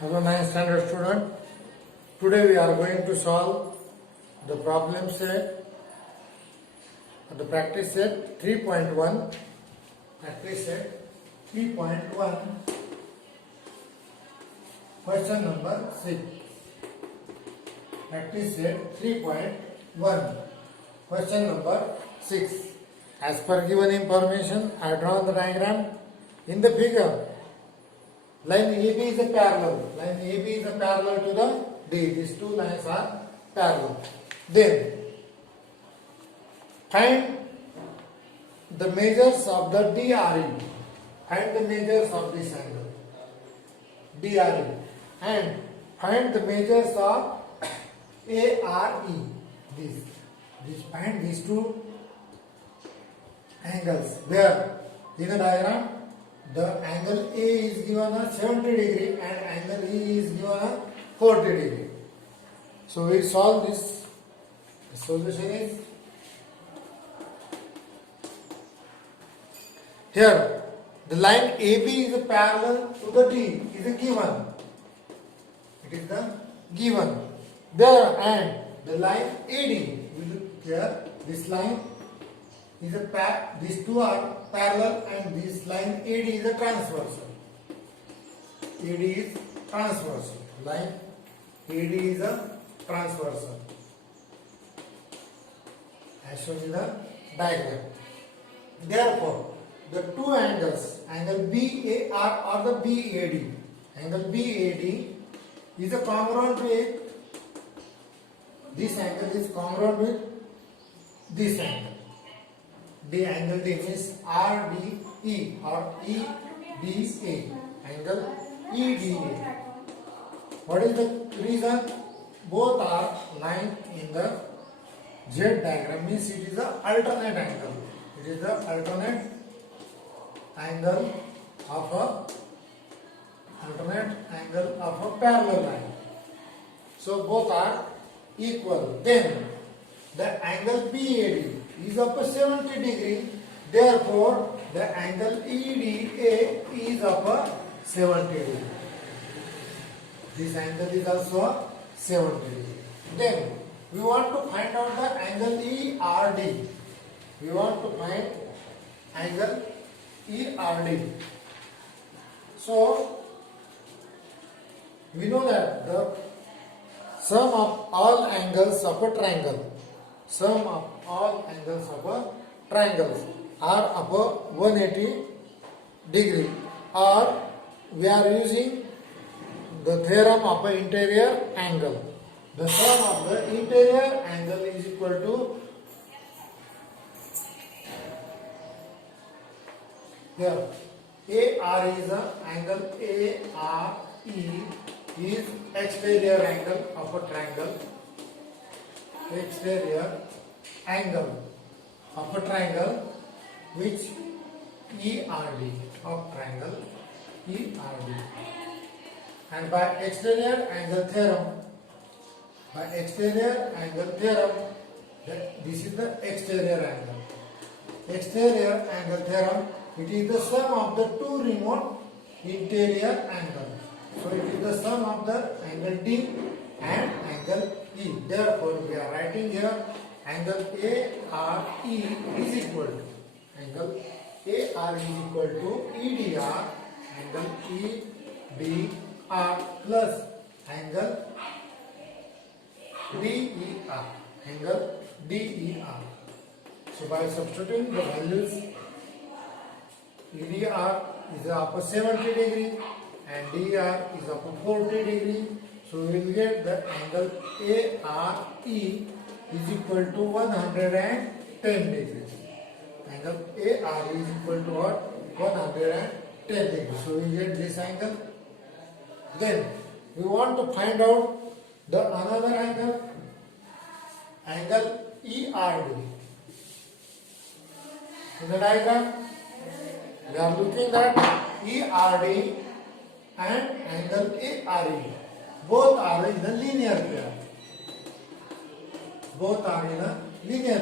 Hello 9th standard student. Today we are going to solve the problem set, the practice set 3.1. Practice set 3.1. Question number 6. Practice set 3.1. Question number 6. As per given information, I draw the diagram in the figure. Line AB is a parallel. Line AB is a parallel to the D. These two lines are parallel. Then find the measures of the DRE. Find the measures of this angle DRE and find the measures of ARE. Find these two angles. Where in the diagram the angle A is given a 70 degree and angle E is given a 40 degree. So we solve this. The solution is here. The line AB is parallel to the D is a given. It is the given. There and the line AD. We look here. This line is a these two are parallel and this line AD is a transversal. AD is transversal. Line AD is a transversal. As shown in the diagram. Therefore, the two angles, angle BAR or the BAD, angle BAD is a congruent with this angle is congruent with this angle. The angle D means RDE or EDA, angle EDA. What is the reason? Both are lying in the Z diagram, means it is the alternate angle. It is the alternate angle of a parallel line. So both are equal. Then the angle PAD is of 70 degree. Therefore, the angle EDA is of 70 degree. This angle is also 70 degree. Then we want to find out the angle ERD. We want to find angle ERD. So we know that the sum of all angles of a triangle, sum of all angles of a triangle are above 180 degree, or we are using the theorem of an interior angle. The sum of the interior angle is equal to here AR is the angle ARE is exterior angle of a triangle. Exterior angle of a triangle which ERD of triangle ERD. And by exterior angle theorem, this is the exterior angle. Exterior angle theorem, it is the sum of the two remote interior angles. So it is the sum of the angle D and angle E. Therefore, we are writing here angle ARE is equal to angle AR is equal to EDR angle EDR plus angle DER angle DER. So by substituting the values, EDR is of 70 degree and DER is of 40 degree. So we will get the angle ARE is equal to 110 degrees. Angle ARE is equal to what? 110 degrees. So we get this angle. Then we want to find out the another angle, angle ERD. In the diagram, we are looking at ERD and angle ARE. Both are in the linear pair. Both are in a linear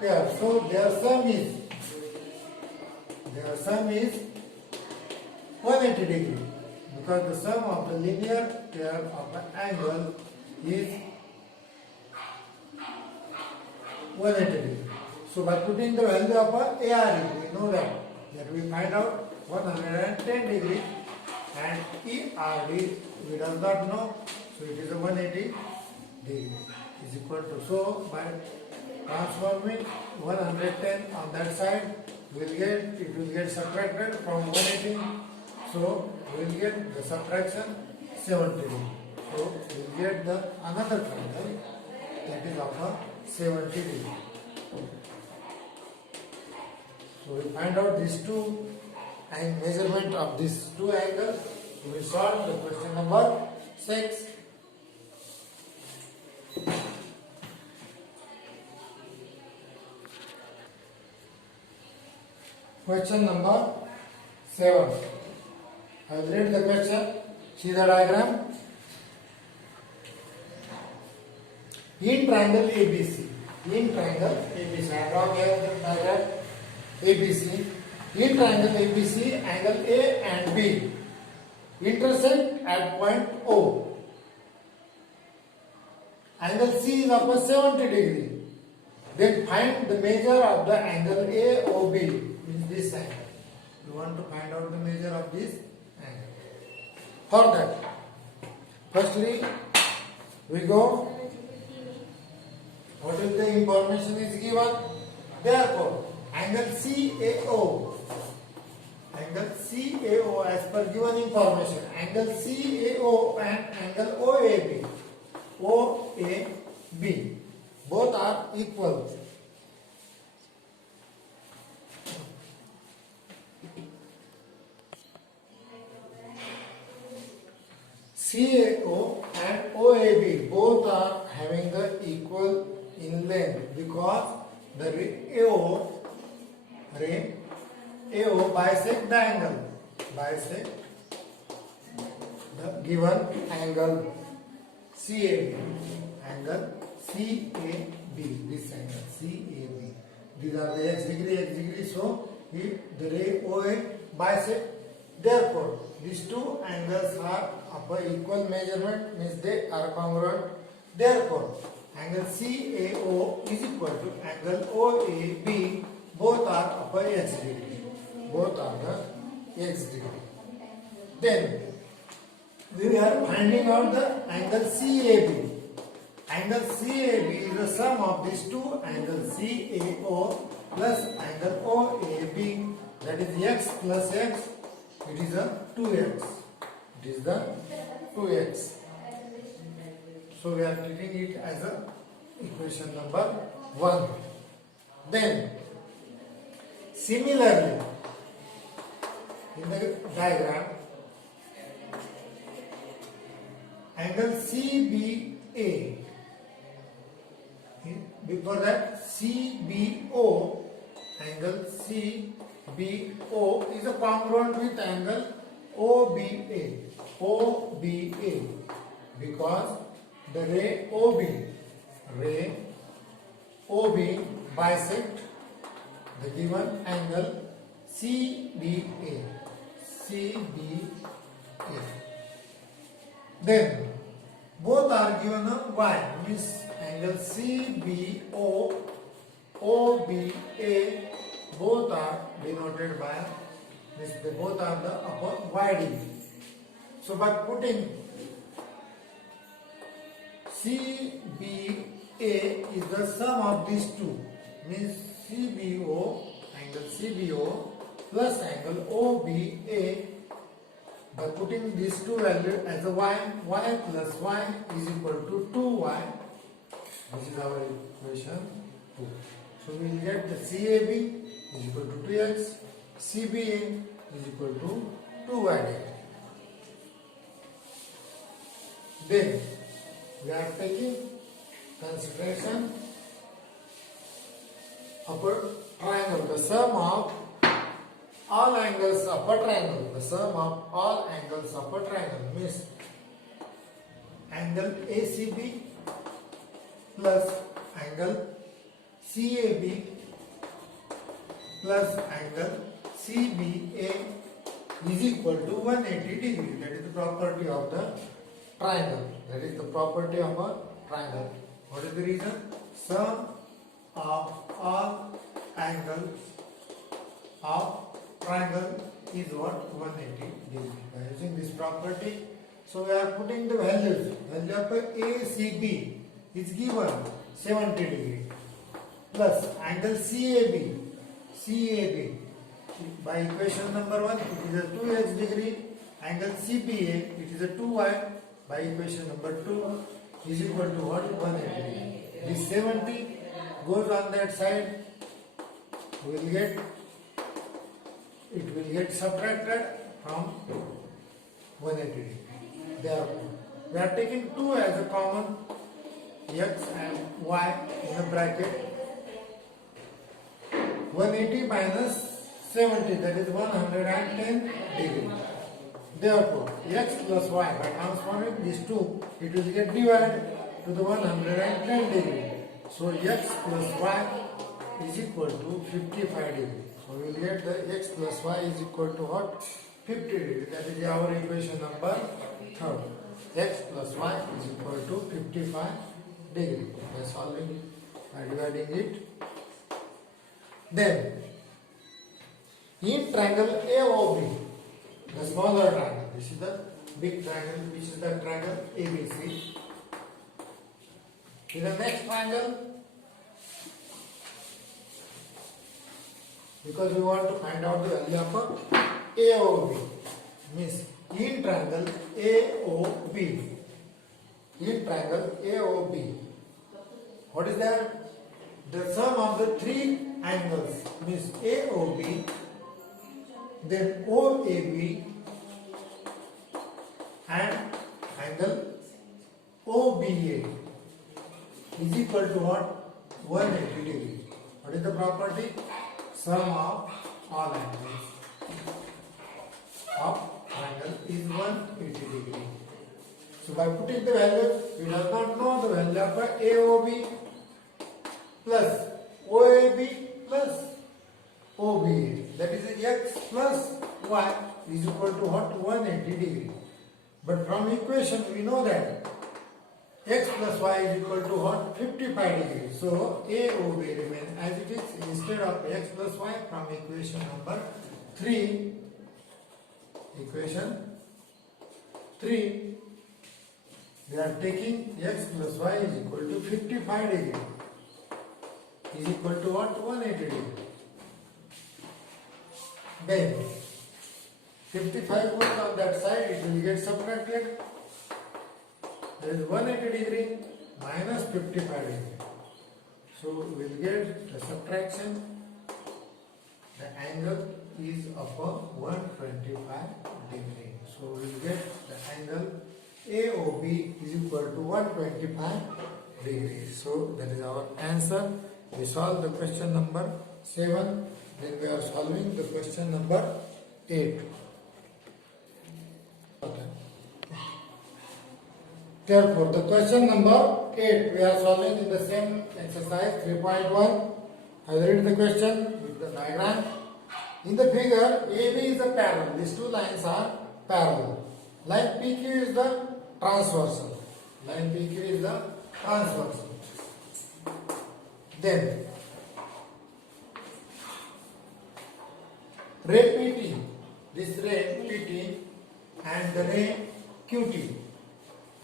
pair. So their sum is 180 degree. because the sum of the linear pair of the angle is 180 degree. So by putting the value of AR, we know that we find out 110 degree and ERD we does not know, so it is a 180 degree is equal to, so by transforming 110 on that side it will get subtracted from 180, so we will get the subtraction 70 degree. So we will get the another triangle that is of a 70 degree. So we find out these two and measurement of these two angles. We will solve the question number 6. Question number 7. I will read the question. See the diagram. In triangle ABC. I draw here the diagram ABC. In triangle ABC, angle A and B intersect at point O. Angle C is of a 70 degree. Then find the measure of the angle AOB, means this angle. We want to find out the measure of this angle. For that, firstly, we go. What is the information is given? Therefore, angle CAO as per given information, angle CAO and angle OAB both are equal. CAO and OAB both are having the equal in length because the AO bisect the angle, bisect the given angle CAB, this angle CAB. These are the x degree, so if the ray OA bisect, therefore these two angles are of equal measurement, means they are congruent. Therefore, angle CAO is equal to angle OAB, both are of x degree. Both are the x degree. Then we are finding out the angle CAB. Angle CAB is the sum of these two angles CAO plus angle OAB, that is x plus x. It is a 2x. It is the 2x. So we are taking it as a equation number 1. Then similarly, in the diagram, angle CBA, before that CBO, angle CBO is a congruent with angle OBA, because the ray OB bisect the given angle CBA. Then both are given a y, means angle CBO, OBA, both are denoted by, means they both are the upper y degree. So by putting CBA is the sum of these two, means CBO, angle CBO plus angle OBA. By putting these two values as a y plus y is equal to 2y. This is our equation 2. So we will get the CAB is equal to 2x, CBA is equal to 2y. Then we are taking consideration upper triangle, the sum of all angles of a triangle, the sum of all angles of a triangle means angle ACB plus angle CAB plus angle CBA is equal to 180 degree. That is the property of the triangle. That is the property of a triangle. What is the reason? Sum of all angles of triangle is what? 180 degree. By using this property, so we are putting the values. Value of ACB is given 70 degree plus angle CAB by equation number 1 it is a 2x degree, angle CBA it is a 2y by equation number 2 is equal to what? 180 degree. This 70 goes on that side, it will get subtracted from 180 degree. Therefore, we are taking 2 as a common, x and y in a bracket. 180 minus 70, that is 110 degree. Therefore, x plus y, by transforming these two, it will get divided to the 110 degree. So x plus y is equal to 55 degree. So we will get the x plus y is equal to what? 50 degree. That is our equation number 3rd. X plus y is equal to 55 degree. By solving, by dividing it. Then, in triangle AOB, the smaller triangle, this is the big triangle, which is the triangle ABC. In the next triangle, because we want to find out the value of AOB, means in triangle AOB, what is that? The sum of the three angles means AOB, then OAB and angle OBA is equal to what? 180 degree. What is the property? Sum of all angles of triangle is 180 degree. So by putting the value, we do not know the value of AOB plus OAB plus OBA. That is x plus y is equal to what? 180 degree. But from equation we know that x plus y is equal to what? 55 degree. So AOB remains as it is. Instead of x plus y, from equation number 3, we are taking x plus y is equal to 55 degree is equal to what? 180 degree. Then 55 goes on that side, it will get subtracted. There is 180 degree minus 55 degree. So we will get the subtraction. The angle is upon 125 degree. So we will get the angle AOB is equal to 125 degree. So that is our answer. We solve the question number 7. Then we are solving the question number 8. Okay. Therefore, the question number 8 we are solving in the same exercise 3.1. I will read the question with the diagram. In the figure, AB is a parallel. These two lines are parallel. Line PQ is the transversal. Then ray PT, this ray PT and the ray QT.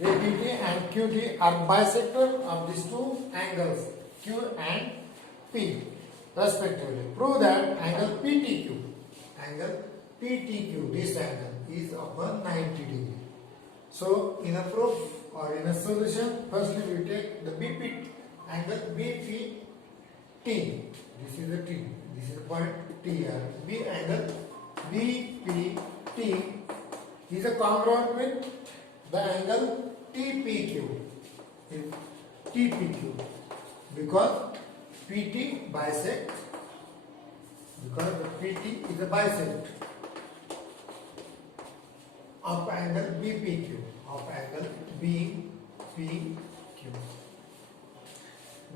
Ray PT and QT are bisector of these two angles Q and P respectively. Prove that angle PTQ, this angle is upon 90 degree. So in a proof or in a solution, firstly we take the BP angle BPT. This is the T. This is the point T here. B angle BPT is a congruent with the angle TPQ. Because PT bisect. Because the PT is a bisect of angle BPQ.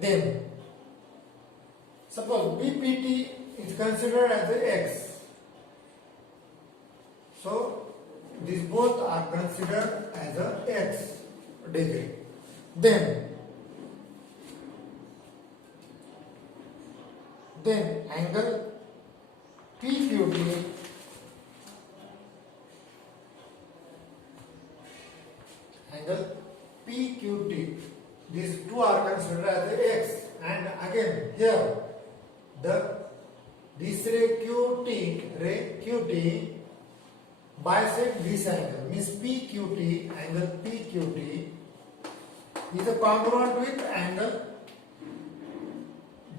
Then, suppose BPT is considered as a X. these both are considered as a x degree. Then angle PQT these two are considered as x, and again here this ray QT bisect this angle, means PQT, angle PQT is a congruent with angle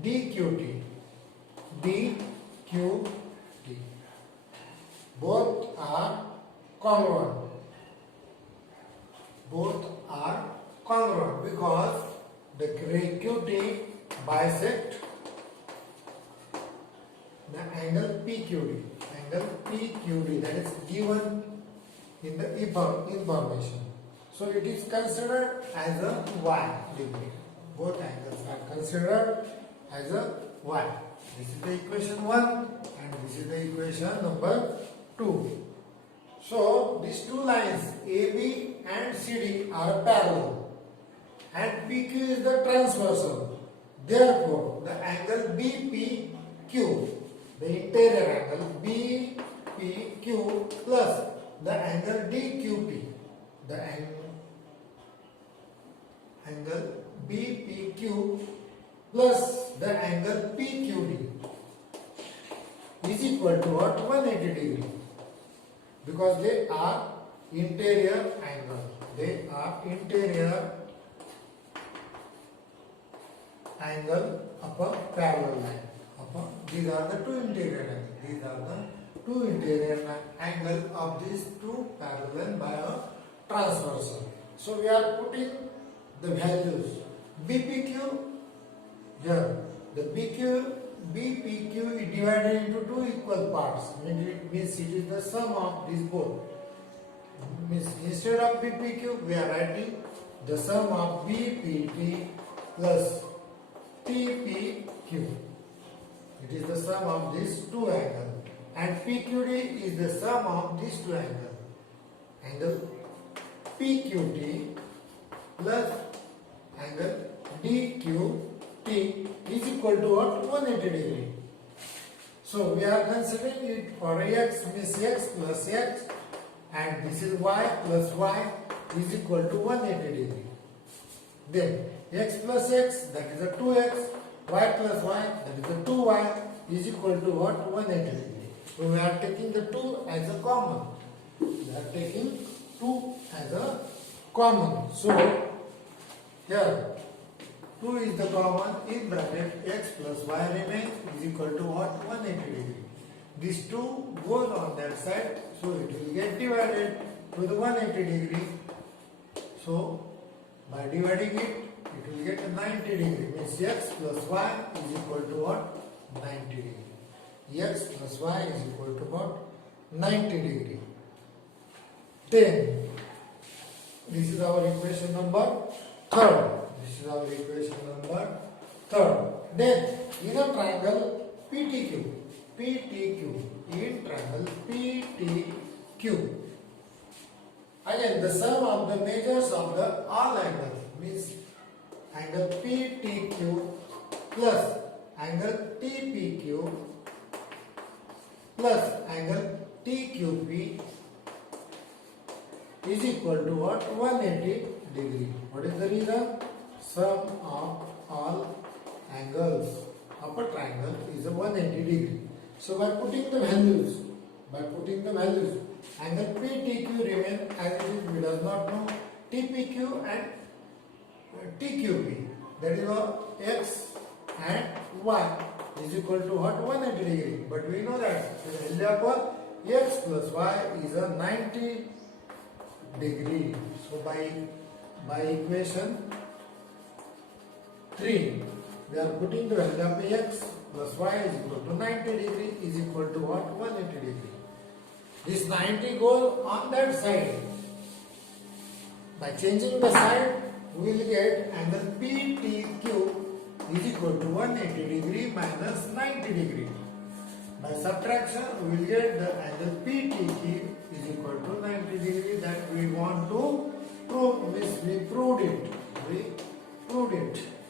DQT. Both are congruent. Because the ray QT bisect the angle PQD. That is given in the information. So it is considered as a y degree. Both angles are considered as a y. This is the equation 1 and this is the equation number 2. So these two lines AB and CD are parallel and PQ is the transversal. Therefore, the angle BPQ, the interior angle BPQ plus the angle DQP, the angle BPQ plus the angle PQD is equal to what? 180 degree. Because they are interior angle. They are interior angle of a parallel line. These are the two interior angles. These are the two interior angle of these two parallel by a transversal. So we are putting the values. BPQ here. The BPQ is divided into two equal parts. Means it is the sum of these both. Means instead of BPQ, we are writing the sum of BPT plus TPQ. It is the sum of these two angles. And PQD is the sum of these two angles. Angle PQT plus angle DQT is equal to what? 180 degree. So we are considering it for x, means x plus x, and this is y plus y is equal to 180 degree. Then x plus x, that is a 2x, y plus y, that is a 2y is equal to what? 180 degree. So we are taking the 2 as a common. We are taking 2 as a common. So here 2 is the common, in bracket x plus y remains is equal to what? 180 degree. This 2 goes on that side, so it will get divided to the 180 degree. So by dividing it, it will get 90 degree. Means x plus y is equal to what? 90 degree. X plus y is equal to what? 90 degree. Then this is our equation number 3rd. This is our equation number 3rd. Then in a triangle PTQ, in triangle PTQ, again the sum of the measures of the all angles, means angle PTQ plus angle TPQ plus angle TQP is equal to what? 180 degree. What is the reason? Sum of all angles of a triangle is a 180 degree. So by putting the values, angle PTQ remain as it is. We does not know TPQ and TQP. That is what? X and y is equal to what? 180 degree. But we know that the value of x plus y is a 90 degree. So by equation 3, we are putting the value of x plus y is equal to 90 degree is equal to what? 180 degree. This 90 goes on that side. By changing the side, we will get angle PTQ is equal to 180 degree minus 90 degree. By subtraction, we will get the angle PTQ is equal to 90 degree. That we want to prove. Means we proved it. We proved it.